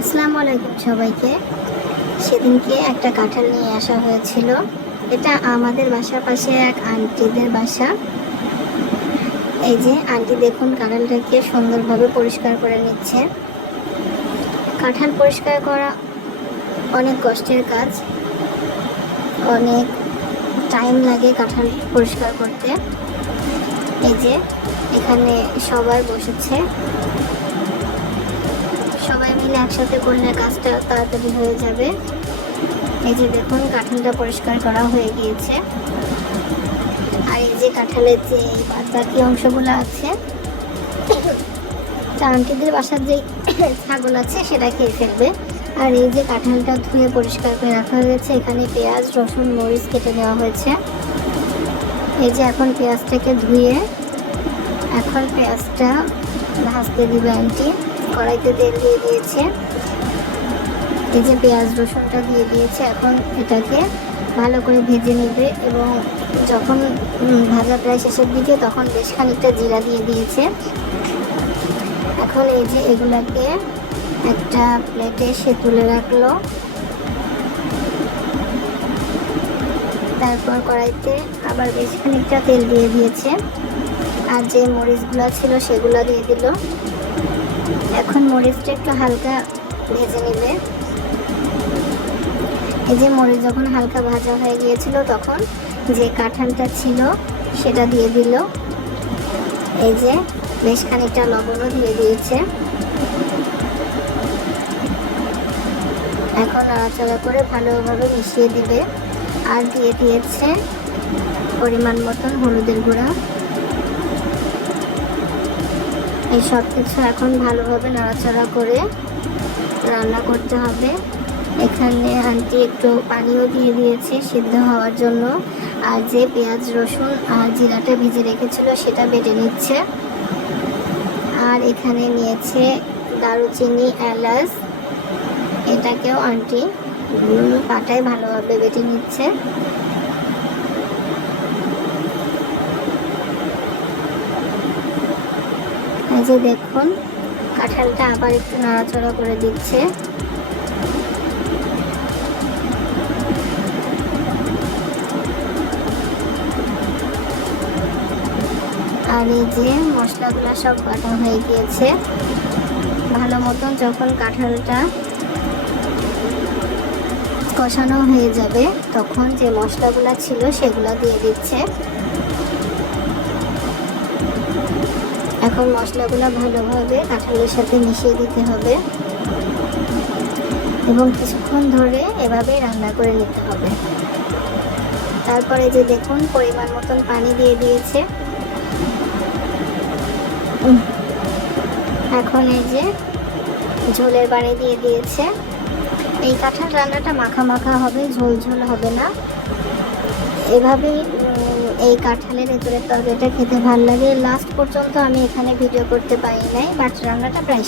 আসসালামু আলাইকুম সবাইকে। সেদিনকে একটা কাঁঠাল নিয়ে আসা হয়েছিল। এটা আমাদের বাসার পাশে এক আন্টিদের বাসা। এই যে আন্টি দেখুন কাঁঠালটাকে সুন্দরভাবে পরিষ্কার করে নিচ্ছে। কাঁঠাল পরিষ্কার করা অনেক কষ্টের কাজ। অনেক টাইম লাগে কাঁঠাল পরিষ্কার করতে। এই যে এখানে সবাই বসেছে। সবাই মিলে একসাথে করলে কাজটা তাড়াতাড়ি হয়ে যাবে। এই যে দেখুন, কাঁঠালটা পরিষ্কার করা হয়ে গিয়েছে। আর এই যে কাঁঠালের যে বাদ বাকি অংশগুলো আছে আন্টিদের বাসার যে ছাগল আছে, সেটা খেয়ে ফেলবে। আর এই যে কাঁঠালটা ধুয়ে পরিষ্কার করে রাখা হয়েছে এখানে পেঁয়াজ, রসুন, মরিচ কেটে নেওয়া হয়েছে। এই যে এখন পেঁয়াজটাকে ধুয়ে, এখন পেঁয়াজটা ভাজতে দিবে আন্টি। কড়াইতে তেল দিয়ে দিয়েছে। এই যে পেঁয়াজ রসুনটা দিয়ে দিয়েছে, এখন এটাকে ভালো করে ভেজে নেবে এবং যখন ভাজা প্রায় শেষের দিকে, তখন বেশ খানিকটা জিরা দিয়ে দিয়েছে। এখন এই যে এগুলাকে একটা প্লেটে সে তুলে রাখল। তারপর কড়াইতে আবার বেশ খানিকটা তেল দিয়ে দিয়েছে। আর যে মরিচগুলো ছিল, সেগুলো দিয়ে দিল। এখন মরিচটা একটু হালকা ভেজে নেবে। এই যে মরিচ যখন হালকা ভাজা হয়ে গিয়েছিল, তখন যে কাঁঠালটা ছিল সেটা দিয়ে দিল। এই যে বেশ খানিকটা লবণও দিয়ে দিয়েছে। এখন নাড়াচাড়া করে ভালোভাবে মিশিয়ে দিবে। আর দিয়ে দিয়েছে পরিমাণ মতন হলুদের গুঁড়া। এই সব কিছু এখন ভালোভাবে নাড়াচাড়া করে রান্না করতে হবে। এখানে আন্টি একটু পানিও দিয়ে দিয়েছে সিদ্ধ হওয়ার জন্য। আর যে পেঁয়াজ, রসুন আর জিরাটা ভিজে রেখেছিল সেটা বেটে নিচ্ছে। আর এখানে নিয়েছে দারুচিনি, এলাচ। এটাকেও আন্টি পাটায় ভালোভাবে বেটে নিচ্ছে। এই যে দেখুন। কাঁঠালটা আবার একটু নাড়াচাড়া করে দিচ্ছে। আর এই যে মশলাগুলো সব বাটা হয়ে গিয়েছে। ভালো মতন যখন কাঁঠালটা কষানো হয়ে যাবে, তখন যে মশলাগুলো ছিল সেগুলো দিয়ে দিচ্ছে। এখন মশলাগুলো ভালোভাবে কাঁঠালের সাথে মিশিয়ে দিতে হবে। এবং কিছুক্ষণ ধরে এভাবে রান্না করে নিতে হবে। তারপরে যে দেখুন পরিমাণ মতন পানি দিয়ে দিয়েছে। এখন এই যে ঝোলের পানি দিয়ে দিয়েছে। এই কাঁঠাল রান্নাটা মাখা মাখা হবে, ঝোল ঝোল হবে না। এভাবেই এই কাঁঠালের ভেতরের তরকারিটা খেতে ভালো লাগে লাস্ট পর্যন্ত আমি এখানে ভিডিও করতে পারি নাই বাট রান্নাটা প্রায়।